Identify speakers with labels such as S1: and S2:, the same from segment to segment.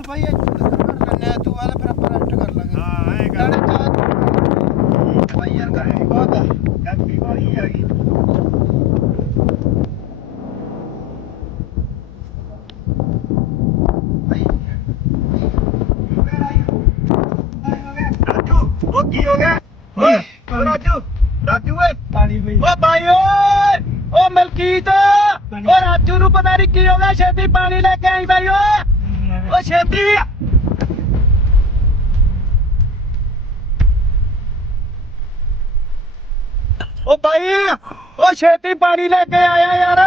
S1: ਭਾਈ ਇੱਥੇ ਕਰ ਲੈਣੇ ਆ, ਤੂੰ ਵਾਲਾ ਫਿਰ ਆਪਾਂ ਰੈਸਟ ਕਰ ਲਾਂਗੇ।
S2: ਹਾਂ ਐ ਕਰ
S1: ਭਾਈ ਯਾਰ ਗਰਮੀ ਬਹੁਤ ਆ।
S2: ਗਰਮੀ ਵਾਲੀ ਆ ਗਈ। ਰਾਜੂ ਉਹ ਕੀ ਹੋ ਗਿਆ ਓਏ ਰਾਜੂ ਰਾਜੂ ਓਏ
S1: ਪਾਣੀ ਪਈ
S2: ਓ ਭਾਈ ਓਏ ਓ ਮਲਕੀਤ ਓ ਰਾਜੂ ਨੂੰ ਪਤਾ ਨਹੀਂ ਕੀ ਹੋ ਗਿਆ ਛੇਤੀ ਪਾਣੀ ਲੈ ਕੇ ਆਈ ਬਾਈ ਓ ਛੇਤੀ ਓ ਭਾਈ ਓ ਛੇਤੀ ਪਾਣੀ ਲੈ ਕੇ ਆਇਆ ਯਾਰ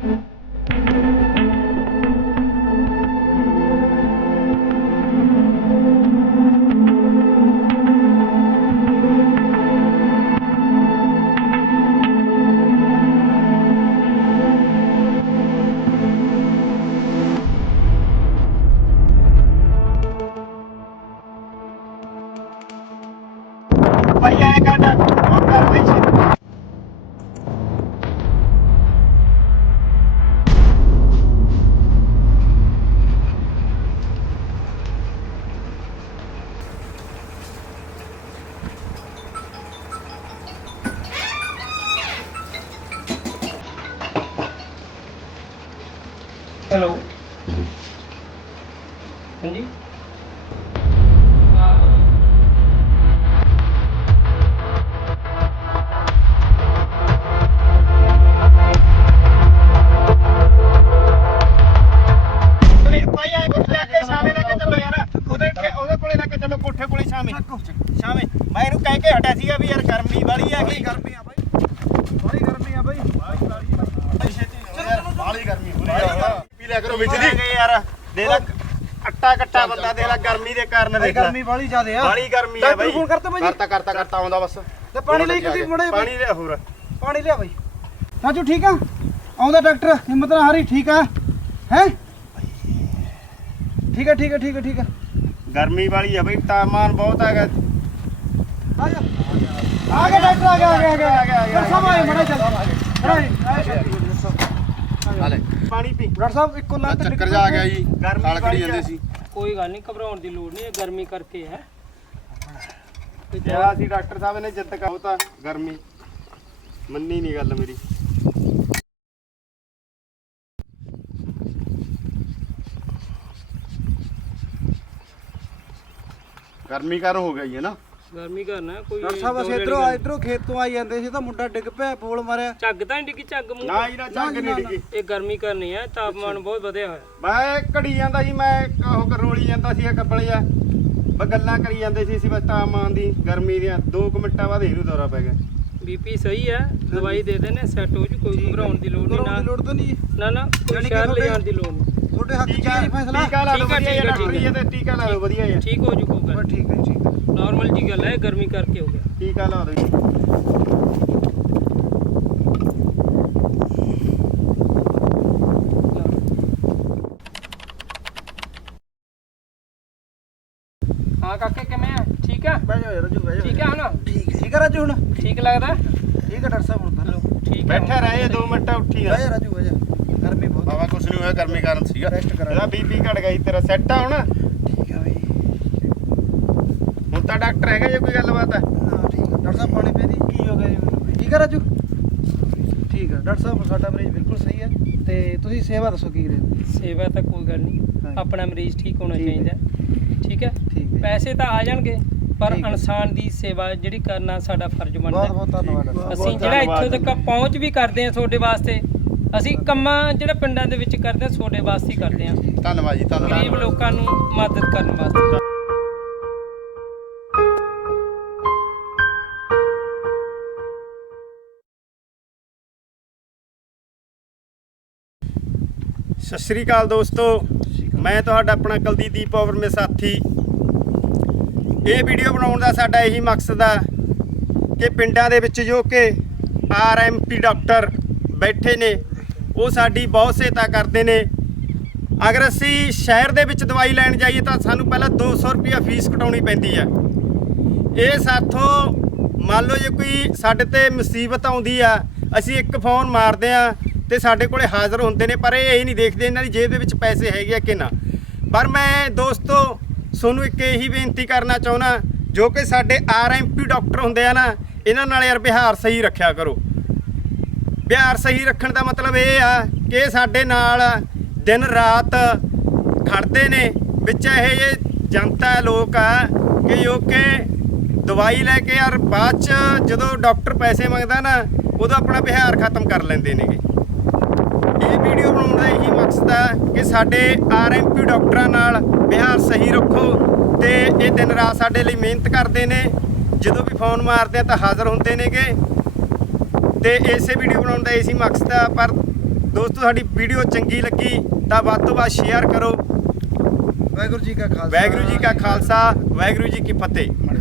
S2: ਭਾਈ ਐ ਕਰ ਵਿੱਚ
S3: हेलो हाँ जी
S2: ਭਾਈ ਐ ਕੁਝ ਲੈ ਕੇ ਸ਼ਾਮੇ ਲੈ ਕੇ ਚੱਲੋ ਯਾਰ ਉਹਦੇ ਕੋਲੇ ਲੈ ਕੇ ਚੱਲੋ ਕੋਠੇ ਕੋਲੇ ਸ਼ਾਮੇ ਮੈਂ ਇਹਨੂੰ ਕਹਿ ਕੇ ਹਟਿਆ ਸੀਗਾ ਵੀ ਯਾਰ ਗਰਮੀ ਵਾਲੀ ਆ ਗਈ
S1: ਗਰਮੀ ਆ ਬਾਈ, ਬੜੀ ਗਰਮੀ ਆ ਬਾਈ।
S2: ਭਾਈ ਛੇਤੀ ਯਾਰ ਬਾਲੀ ਗਰਮੀ ਹੋ ਰਹੀ ਆ ਪੀ ਲਿਆ ਕਰੋ ਵਿੱਚ ਦੀ ਯਾਰ ਦੇ ਲੈ ਅੱਟਾ ਕੱਟਾ ਬੰਦਾ ਦੇ ਲੈ ਗਰਮੀ ਦੇ ਕਾਰਨ
S1: ਬਾਈ
S2: ਦੇਖ ਲੈ
S1: ਗਰਮੀ ਬਾਲੀ ਜ਼ਿਆਦੇ ਆ।
S2: ਬਾਲੀ ਗਰਮੀ ਆ ਬਾਈ
S1: ਫੋਨ ਕਰਤਾ ਬਾਈ ਜੀ।
S2: ਕਰਤਾ ਆਉਂਦਾ ਬਸ
S1: ਤੇ ਪਾਣੀ ਲਈ ਕਿਤੇ ਮੁੜੇ
S2: ਪਾਣੀ ਲਿਆ ਹੋਰ
S1: ਪਾਣੀ ਲਿਆ ਬਾਈ। ਰਾਜੂ ਠੀਕ ਆ? ਆਉਂਦਾ ਡਾਕਟਰ ਹਿੰਮਤ ਨਾਲ ਹਾਰੀ ਠੀਕ ਆ ਹੈ? ਠੀਕ ਆ ਠੀਕ ਆ ਠੀਕ ਆ ਠੀਕ ਆ।
S2: ਗਰਮੀ ਵਾਲੀ ਆ ਬਈ ਤਾਪਮਾਨ ਬਹੁਤ ਹੈਗਾ
S1: ਆ ਜਾ ਆ ਗਿਆ ਡਾਕਟਰ ਆ ਗਿਆ ਡਾਕਟਰ ਸਾਹਿਬ ਆਏ ਮੜਾ ਚੱਲ
S2: ਹਾਲੇ ਪਾਣੀ ਪੀ
S1: ਡਾਕਟਰ ਸਾਹਿਬ ਇੱਕੋ ਲੱਤ
S4: ਚੱਕਰ ਜਾ ਆ ਗਿਆ ਜੀ
S2: ਗਰਮੀ
S4: ਖਾਲ
S2: ਵਾਲੀ
S4: ਕਰੀ
S2: ਆ।
S4: ਜਾਂਦੇ ਸੀ
S3: कोई गल नहीं घबराने की लोड़ नहीं है गर्मी करके है
S2: ਕਿਹਾ ਸੀ ਡਾਕਟਰ ਸਾਹਿਬ ਨੇ ਜਿੱਦ ਕਹੋ ਤਾਂ ਗਰਮੀ ਮੰਨੀ ਨਹੀਂ ਗੱਲ ਮੇਰੀ
S4: ਗਰਮੀ ਕਰ ਹੋ ਗਈ ਹੈ ਨਾ
S3: गर्मी करना है कोई
S1: ਡਾਕਟਰ ਸਾਹਿਬ ਅਸੀਂ ਇਧਰੋਂ ਖੇਤ ਤੋਂ ਆਈ ਜਾਂਦੇ ਸੀ ਤਾਂ ਮੁੰਡਾ ਡਿੱਗ ਪਿਆ ਬੋਲ ਮਾਰਿਆ।
S3: झग तो नहीं डिगी झग मुंह
S2: ਨਾ ਹੀ ਨਾ ਚੱਕ ਨਹੀਂ ਡਿੱਗੀ
S3: ये गर्मी करनी है तापमान बहुत बढ़िया है
S2: ਮੈਂ ਘੜੀ ਜਾਂਦਾ ਸੀ ਮੈਂ ਉਹ ਰੋਲੀ ਜਾਂਦਾ ਸੀ ਕੱਪੜੇ ਆ ਬਸ ਗੱਲਾਂ ਕਰੀ ਜਾਂਦੇ ਸੀ ਅਸੀਂ ਬਸ ਤਾਪਮਾਨ ਦੀ ਗਰਮੀ ਦੀਆਂ 2 ਮਿੰਟਾਂ ਬਾਅਦ ਇਹਨੂੰ ਦੌਰਾ ਪੈ ਗਿਆ
S3: बीपी सही है दवाई दे देने सेट हो जू कोई घबराने की लोड़ नहीं
S1: ਦੀ ਲੋੜ ਤਾਂ ਨਹੀਂ
S3: ना कोई
S1: यानी कि
S3: शहर ले
S1: थोड़े-
S3: जाने की लोड़ नहीं
S1: ਤੁਹਾਡੇ ਹੱਥ 'ਚ
S2: ਟੀਕਾ
S1: ਹੀ ਫੈਸਲਾ।
S2: ਟੀਕਾ ਲਾ ਲਓ
S3: ਠੀਕ ਆ,
S2: ਵਧੀਆ
S3: ਠੀਕ ਆ,
S2: ਡਾਕਟਰ ਜੀ ਤੇ ਟੀਕਾ ਲਾ ਲਓ ਵਧੀਆ ਹੈ
S3: ठीक हो जू कोई
S1: ਬਸ
S3: गल
S1: ਠੀਕ ਹੈ ਠੀਕ ਹੈ।
S3: नॉर्मल जी गल है गर्मी करके हो गया
S2: ਟੀਕਾ ਲਾ ਦਿਓ ਜੀ
S3: हाँ काके किवें है ठीक है
S1: ਬਹਿ ਜਾ ਰਾਜੂ ਬਹਿ ਜਾ।
S3: ठीक है है
S1: ਠੀਕ ਹੈ ਰਾਜੂ ਹੁਣ
S3: ठीक लगता
S1: ਠੀਕ ਹੈ ਡਾਕਟਰ ਸਾਹਿਬ ਹੁਣ ਤਾਂ।
S3: ठीक है
S2: ਬੈਠੇ ਰਹੇ 2 ਮਿੰਟ ਉੱਠੀ
S1: ਬਹਿ
S2: ਜਾ
S1: ਜਾ ਰਾਜੂ ਬਹਿ ਜਾ। ਗਰਮੀ ਬਹੁਤ
S4: ਬਾਬਾ ਕੁਛ ਨਹੀਂ ਹੋਇਆ ਗਰਮੀ ਕਾਰਨ ਸੀਗਾ
S1: ਰੈਸਟ ਕਰਾ।
S2: ਇਹਦਾ ਬੀਪੀ ਘਟ ਗਿਆ ਸੀ ਤੇਰਾ ਸੈੱਟ ਆ ਹੁਣ
S1: ਠੀਕ ਹੈ ਬਾਈ।
S2: ਹੁਣ ਤਾਂ ਡਾਕਟਰ ਹੈਗਾ ਜੇ ਕੋਈ ਗੱਲਬਾਤ ਹੈ
S1: ਹਾਂ ਠੀਕ ਹੈ ਡਾਕਟਰ ਸਾਹਿਬ ਪਾਣੀ ਪੀ ਦੀ ਕੀ ਹੋ ਗਿਆ ਜੀ ਮੈਨੂੰ? ਠੀਕ ਹੈ ਰਾਜੂ ਠੀਕ ਹੈ ਡਾਕਟਰ ਸਾਹਿਬ ਸਾਡਾ ਮਰੀਜ਼ ਬਿਲਕੁਲ ਸਹੀ ਹੈ ਤੇ ਤੁਸੀਂ ਸੇਵਾ ਦੱਸੋ ਕੀ ਕਰੇ।
S3: सेवा तो कोई गल नहीं
S1: हाँ।
S3: अपना मरीज ठीक होना
S1: ठीक है।
S3: चाहिए ठीक है
S1: ਠੀਕ ਹੈ
S3: ਪੈਸੇ ਤਾਂ ਆ ਜਾਣਗੇ ਪਰ
S1: ठीक है।
S3: ਇਨਸਾਨ ਦੀ ਸੇਵਾ ਜਿਹੜੀ ਕਰਨਾ ਸਾਡਾ ਫਰਜ਼
S1: ਬਹੁਤ
S3: ਬਣਦਾ
S1: ਬਹੁਤ ਧੰਨਵਾਦ ਡਾਕਟਰ ਸਾਹਿਬ।
S3: ਅਸੀਂ ਜਿਹੜਾ ਇੱਥੋਂ ਤੱਕ ਪਹੁੰਚ ਵੀ ਕਰਦੇ ਹਾਂ ਤੁਹਾਡੇ ਵਾਸਤੇ ਅਸੀਂ ਕੰਮਾਂ ਜਿਹੜਾ ਪਿੰਡਾਂ ਦੇ ਵਿੱਚ ਕਰਦੇ ਹਾਂ ਤੁਹਾਡੇ ਵਾਸਤੇ ਹੀ ਕਰਦੇ ਹਾਂ
S4: ਧੰਨਵਾਦ ਜੀ
S3: ਗਰੀਬ
S4: ਧੰਨਵਾਦ
S3: ਲੋਕਾਂ ਨੂੰ ਮਦਦ ਕਰਨ ਵਾਸਤੇ
S2: ਸਤਿ ਸ਼੍ਰੀ ਅਕਾਲ ਦੋਸਤੋ ਮੈਂ ਤੁਹਾਡਾ ਆਪਣਾ ਕੁਲਦੀਪ ਪਾਵਰ ਮੇ ਸਾਥੀ ਇਹ ਵੀਡੀਓ ਬਣਾਉਣ ਦਾ ਸਾਡਾ ਇਹੀ ਮਕਸਦ ਆ ਕਿ ਪਿੰਡਾਂ ਦੇ ਵਿੱਚ ਜੋ ਕਿ ਆਰਐਮਪੀ ਡਾਕਟਰ ਬੈਠੇ ਨੇ ਉਹ ਸਾਡੀ ਬਹੁਤ ਸਹਾਇਤਾ ਕਰਦੇ ਨੇ ਅਗਰ ਅਸੀਂ ਸ਼ਹਿਰ ਦੇ ਵਿੱਚ ਦਵਾਈ ਲੈਣ ਜਾਈਏ ਤਾਂ ਸਾਨੂੰ ਪਹਿਲਾਂ 200 ਰੁਪਇਆ ਫੀਸ ਕਟਾਉਣੀ ਪੈਂਦੀ ਆ ਇਹ ਸਾਥੋਂ ਮੰਨ ਲਓ ਜੇ ਕੋਈ ਸਾਡੇ ਤੇ ਮੁਸੀਬਤ ਆਉਂਦੀ ਆ ਅਸੀਂ ਇੱਕ ਫੋਨ ਮਾਰਦੇ ਆ ਤੇ ਸਾਡੇ ਕੋਲੇ ਹਾਜ਼ਰ ਹੁੰਦੇ ਨੇ ਪਰ ਇਹ ਨਹੀਂ ਦੇਖਦੇ ਇਹਨਾਂ ਦੀ ਜੇਬ ਦੇ ਵਿੱਚ ਪੈਸੇ ਹੈਗੇ ਆ ਕਿ ਨਾ ਪਰ ਮੈਂ ਦੋਸਤੋ ਤੁਹਾਨੂੰ ਇੱਕ ਇਹੀ ਬੇਨਤੀ ਕਰਨਾ ਚਾਹੁੰਦਾ, ਜੋ ਕਿ ਸਾਡੇ ਆਰਐਮਪੀ ਡਾਕਟਰ ਹੁੰਦੇ ਆ ਨਾ, ਇਹਨਾਂ ਨਾਲ ਯਾਰ ਵਿਹਾਰ ਸਹੀ ਰੱਖਿਆ ਕਰੋ। ਵਿਹਾਰ ਸਹੀ ਰੱਖਣ ਦਾ ਮਤਲਬ ਇਹ ਆ ਕਿ ਸਾਡੇ ਨਾਲ ਦਿਨ ਰਾਤ ਖੜਦੇ ਨੇ। ਵਿੱਚ ਇਹ ਜਨਤਾ ਲੋਕ ਆ ਕਿ ਜੋ ਕਿ ਦਵਾਈ ਲੈ ਕੇ ਯਾਰ ਬਾਅਦ 'ਚ ਜਦੋਂ ਡਾਕਟਰ ਪੈਸੇ ਮੰਗਦਾ ਨਾ, ਉਦੋਂ ਆਪਣਾ ਵਿਹਾਰ ਖਤਮ ਕਰ ਲੈਂਦੇ ਨੇਗੇ। ਇਹ ਵੀਡੀਓ ਬਣਾਉਣ ਦਾ ਇਹੀ ਮਕਸਦ ਆ ਕਿ ਸਾਡੇ ਆਰਐਮਪੀ ਡਾਕਟਰਾਂ ਨਾਲ ਵਿਹਾਰ ਸਹੀ ਰੱਖੋ। ਤੇ ਇਹ ਦਿਨ ਰਾਤ ਸਾਡੇ ਲਈ ਮਿਹਨਤ ਕਰਦੇ ਨੇ, ਜਦੋਂ ਵੀ ਫੋਨ ਮਾਰਦੇ ਆ ਤਾਂ ਹਾਜ਼ਰ ਹੁੰਦੇ ਨੇਗੇ। ਤੇ ਇਸੇ ਵੀਡੀਓ ਬਣਾਉਣ ਦਾ ਇਸੀ ਮਕਸਦ ਆ। ਪਰ ਦੋਸਤੋ ਸਾਡੀ ਵੀਡੀਓ ਚੰਗੀ ਲੱਗੀ ਤਾਂ ਵੱਧ ਤੋਂ ਵੱਧ ਸ਼ੇਅਰ ਕਰੋ।
S1: ਵਾਹਿਗੁਰੂ ਜੀ ਕਾ ਖਾਲਸਾ,
S2: ਵਾਹਿਗੁਰੂ ਜੀ ਕਾ ਖਾਲਸਾ, ਵਾਹਿਗੁਰੂ ਜੀ ਕੀ ਫਤਿਹ।